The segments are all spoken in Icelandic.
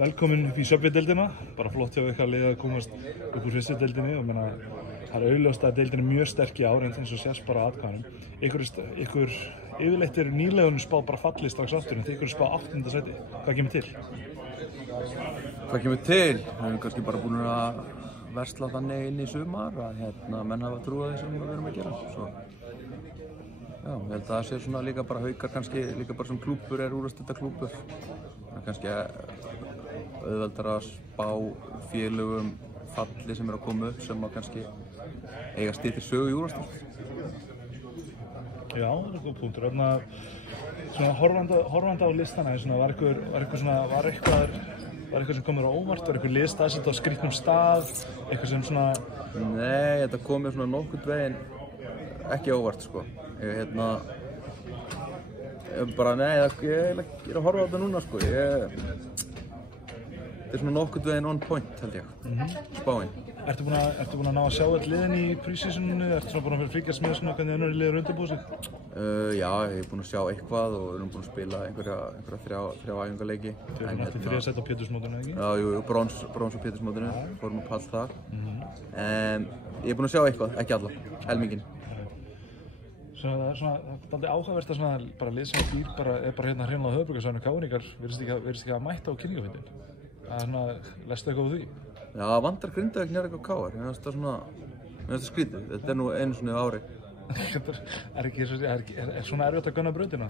Velkomin upp í Söpvi-deildina, bara flott hjá ykkar lið að komast upp úr fyrstu deildinni og meina það er augljóst að deildin er mjög sterk í ár eins og sést bara á atkvæðunum. Ykkur yfirleitt er nýlegunum spáð bara fallið strax aftur en ykkur er spáð 8. sæti. Hvað kemur til? Hvað kemur til? Við erum kannski bara búin að versla þannig inn í sumar að menn hafa trúið því sem við erum að gera. Svo, já, ég held að það sé svona líka bara Haukar kannski líka bara sem klúbbur er úrvalsdeilda klúbbur. Það er kannski auðveldara að spá félögum falli sem er að koma upp sem að kannski eiga styttri sögu í úrvalsdeild. Já, það er góð punktur. Svona horfandi á listana, var eitthvað sem kom þér á óvart? Var eitthvað lið staðsett á skrýtnum stað? Eitthvað sem svona... Nei, þetta kom mér svona nokkurn veginn ekki óvart, sko. Ég er að horfa á þetta núna, sko. Þetta er svona nokkurn veginn on point, held ég, spáin. Ertu búin að ná að sjá all liðin í pre-seasoninu? Ertu svona búin að fylgjast með svona hvernig önnur liðir undirbúið sig? Já, ég er búin að sjá eitthvað og við erum búin að spila einhverja þrjá æfingaleiki. Þið erum eftir 3. sæti á Pétursmótinu, ekki? Já, jú, brons á Pétursmótinu, fórum að pall þar. Ég er búin að sjá eitthvað, ekki alla, helminginn. Það er dálítið áhugavert að bara lið sem er bara hérna hreinlega á höfuðborgarsvæðinu KR-ingar virðist ekki að mætta á kynningarfundinn. Lestu eitthvað úr því? Já, vantar Grindavík nær eitthvað KR. Mér finnst það skrítið. Þetta er nú einu sinni á ári. Er svona erfitt að gunna brautina?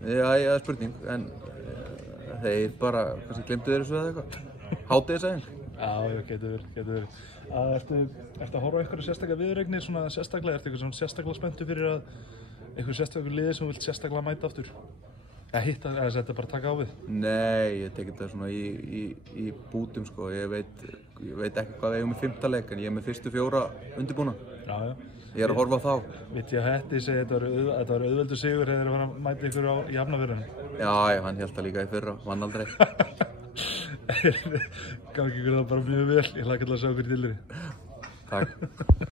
Já, það er spurning. En þeir bara, kannski glemdu þeir þessu eða eitthvað. Hádegisæðing. Já, getur verið. Ertu að horfa á einhverju sérstaklega viðureigni, svona sérstaklega? Ertu eitthvað sérstaklega spenntur fyrir að einhver sérstaklega liði sem vilt sérstaklega mæta aftur? Hitta, þetta bara taka á við? Nei, ég tek þetta svona í bútum, sko. Ég veit ekki hvað við eigum með 5. leik, en ég er með fyrstu 4 undirbúna. Já. Ég er að horfa á þá. Veit ég að Hetti segi að þetta var auðveldur sigur þegar þeir fara að mæta ykkur í Hafnarfirðinum? Já, hann hélt það líka í fyrra, vann aldrei. Gangi ykkur það bara mjög vel, ég hlakka til að sjá ykkur í dildinni. Takk.